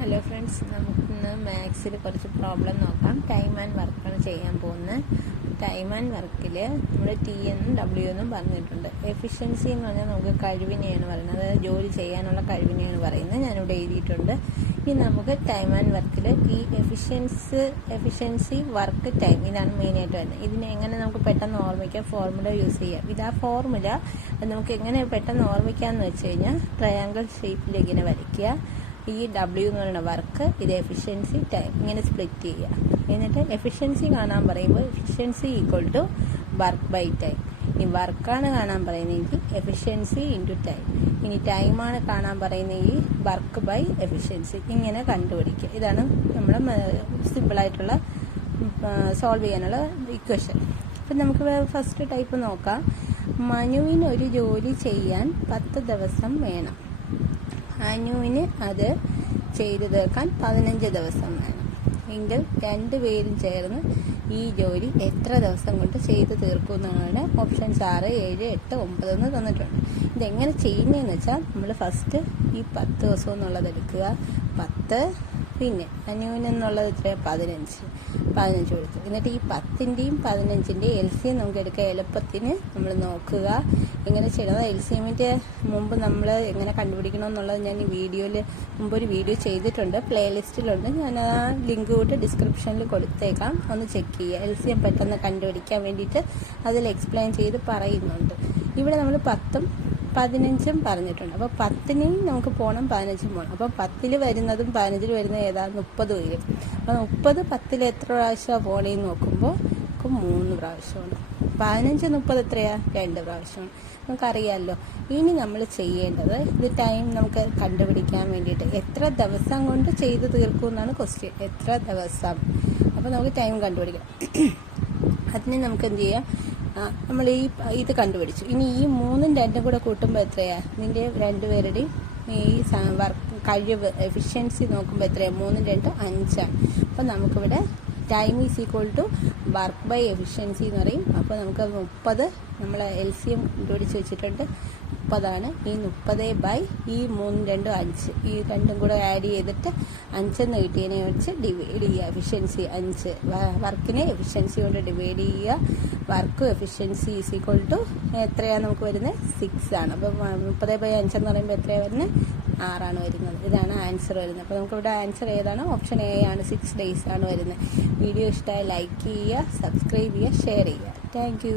Hello friends, നമുക്കിന്ന് മാത്സിൽ കുറച്ച് problem നോക്കാം. ടൈം ആൻഡ് വർക്കാണ് ചെയ്യാൻ പോകുന്നത്. ടൈം ആൻഡ് വർക്കിൽ നമ്മൾ ടി എന്നും ഡബ്ല്യു എന്നും പറഞ്ഞിട്ടുണ്ട്. എഫിഷ്യൻസി എന്ന് പറഞ്ഞാൽ നമുക്ക് കഴിവിനെയാണ് പറയുന്നത്, അതായത് ജോലി ചെയ്യാനുള്ള കഴിവിനെയാണ് പറയുന്നത്. ഞാനിവിടെ എഴുതിയിട്ടുണ്ട്. ഇനി നമുക്ക് ടൈം ആൻഡ് വർക്കിൽ ഈ എഫിഷ്യൻസി വർക്ക് ടൈം ഇതാണ് മെയിനായിട്ട് വരുന്നത്. ഇതിനെ എങ്ങനെ നമുക്ക് പെട്ടെന്ന് ഓർമ്മിക്കാം, ഫോർമുല യൂസ് ചെയ്യാം. ഇത് ആ ഫോർമുല നമുക്ക് എങ്ങനെ പെട്ടെന്ന് ഓർമ്മിക്കാമെന്ന് വെച്ച് കഴിഞ്ഞാൽ ട്രയാങ്കിൾ ഷേപ്പിൽ ഇങ്ങനെ വരയ്ക്കുക. ഈ ഡബ്ല്യു എന്ന് പറയുന്ന വർക്ക്, ഇത് എഫിഷ്യൻസി ടൈം, ഇങ്ങനെ സ്പ്ലിറ്റ് ചെയ്യുക. എന്നിട്ട് എഫിഷ്യൻസി കാണാൻ പറയുമ്പോൾ efficiency equal to work by time. ഇനി വർക്കാണ് കാണാൻ പറയുന്നതെങ്കിൽ എഫിഷ്യൻസി ഇൻറ്റു ടൈം. ഇനി ടൈമാണ് കാണാൻ പറയുന്നതെങ്കിൽ വർക്ക് ബൈ എഫിഷ്യൻസി. ഇങ്ങനെ കണ്ടുപിടിക്കുക. ഇതാണ് നമ്മുടെ സിമ്പിളായിട്ടുള്ള സോൾവ് ചെയ്യാനുള്ള ഇക്വേഷൻ. അപ്പം നമുക്ക് ഫസ്റ്റ് ടൈപ്പ് നോക്കാം. മനുവിന് ഒരു ജോലി ചെയ്യാൻ 10 ദിവസം വേണം. അനുവിന് അത് ചെയ്തു തീർക്കാൻ 15 ദിവസം വേണം. എങ്കിൽ രണ്ടുപേരും ചേർന്ന് ഈ ജോലി എത്ര ദിവസം കൊണ്ട് ചെയ്തു തീർക്കുമെന്നാണ് ഓപ്ഷൻസ് 6, 7, 8, 9 എന്ന് തന്നിട്ടുണ്ട്. ഇതെങ്ങനെ ചെയ്യുന്നതെന്ന് വെച്ചാൽ നമ്മൾ ഫസ്റ്റ് ഈ 10 ദിവസം എന്നുള്ളത് എടുക്കുക. 10, പിന്നെ അനുവിനെന്നുള്ളത് എത്രയാണ്? 15 കൊടുത്തു. എന്നിട്ട് ഈ 10ൻ്റെയും 15ൻ്റെയും LCM നമുക്ക് എടുക്കുക. എളുപ്പത്തിന് നമ്മൾ നോക്കുക എങ്ങനെ ചെയ്യണം. LCMൻ്റെ മുമ്പ് നമ്മൾ എങ്ങനെ കണ്ടുപിടിക്കണം എന്നുള്ളത് ഞാൻ ഈ വീഡിയോയിൽ മുമ്പൊരു വീഡിയോ ചെയ്തിട്ടുണ്ട്, പ്ലേലിസ്റ്റിലുണ്ട്. ഞാൻ ആ ലിങ്ക് കൂട്ട് ഡിസ്ക്രിപ്ഷനിൽ കൊടുത്തേക്കാം, ഒന്ന് ചെക്ക് ചെയ്യുക. LCM പെട്ടെന്ന് കണ്ടുപിടിക്കാൻ വേണ്ടിയിട്ട് അതിൽ എക്സ്പ്ലെയിൻ ചെയ്ത് പറയുന്നുണ്ട്. ഇവിടെ നമ്മൾ 10ഉം 15ഉം പറഞ്ഞിട്ടുണ്ട്. അപ്പോൾ 10നെയും നമുക്ക് പോകണം, 15ഉം പോകണം. അപ്പോൾ 10ൽ വരുന്നതും 15ൽ വരുന്നതും ഏതാ? 30 വരും. അപ്പോൾ 30 10ൽ എത്ര പ്രാവശ്യമാണ് പോകണേന്ന് നോക്കുമ്പോൾ നമുക്ക് 3 പ്രാവശ്യമാണ്. 15 30 എത്രയാ? 2 പ്രാവശ്യമാണ്. നമുക്കറിയാമല്ലോ. ഇനി നമ്മൾ ചെയ്യേണ്ടത് ഇത് ടൈം നമുക്ക് കണ്ടുപിടിക്കാൻ വേണ്ടിയിട്ട് എത്ര ദിവസം കൊണ്ട് ചെയ്ത് തീർക്കും എന്നാണ് ക്വസ്റ്റ്യൻ. എത്ര ദിവസം? അപ്പോൾ നമുക്ക് ടൈം കണ്ടുപിടിക്കണം. അതിന് നമുക്ക് എന്ത് ചെയ്യാം? നമ്മൾ ഇത് കണ്ടുപിടിച്ചു. ഇനി ഈ 3ഉം 2ഉം കൂടെ കൂട്ടുമ്പോൾ എത്രയാണ്? ഇതിൻ്റെ രണ്ടുപേരുടെയും ഈ കഴിവ് എഫിഷ്യൻസി നോക്കുമ്പോൾ എത്രയാണ്? 3ഉം 2ഉം 5ആണ്. അപ്പോൾ നമുക്കിവിടെ time is equal to work by efficiency എന്ന് പറയും. അപ്പോൾ നമുക്ക് 30 നമ്മൾ LCM കണ്ടുപിടിച്ച് വെച്ചിട്ടുണ്ട്, 30ആണ്. ഈ 30 ബൈ ഈ 3ഉം 2ഉം 5, ഈ രണ്ടും കൂടെ ആഡ് ചെയ്തിട്ട് 5 എന്ന് കിട്ടിയതിനെ വെച്ച് ഡിവൈഡ് ചെയ്യുക. എഫിഷ്യൻസി 5, വർക്കിനെ എഫിഷ്യൻസി കൊണ്ട് ഡിവൈഡ് ചെയ്യുക. Work efficiency is equal to എത്രയാണ് നമുക്ക് വരുന്നത്? 6 ആണ്. അപ്പോൾ 30 ബൈ 5 എന്ന് പറയുമ്പോൾ എത്രയാണ് വരുന്നത്? 6 ആണ് വരുന്നത്. ഇതാണ് ആൻസർ വരുന്നത്. അപ്പോൾ നമുക്കിവിടെ ആൻസർ ഏതാണ്? ഓപ്ഷൻ എ ആണ്, 6 days ആണ് വരുന്നത്. വീഡിയോ ഇഷ്ടമായി ലൈക്ക് ചെയ്യുക, സബ്സ്ക്രൈബ് ചെയ്യുക, ഷെയർ ചെയ്യുക. Thank you.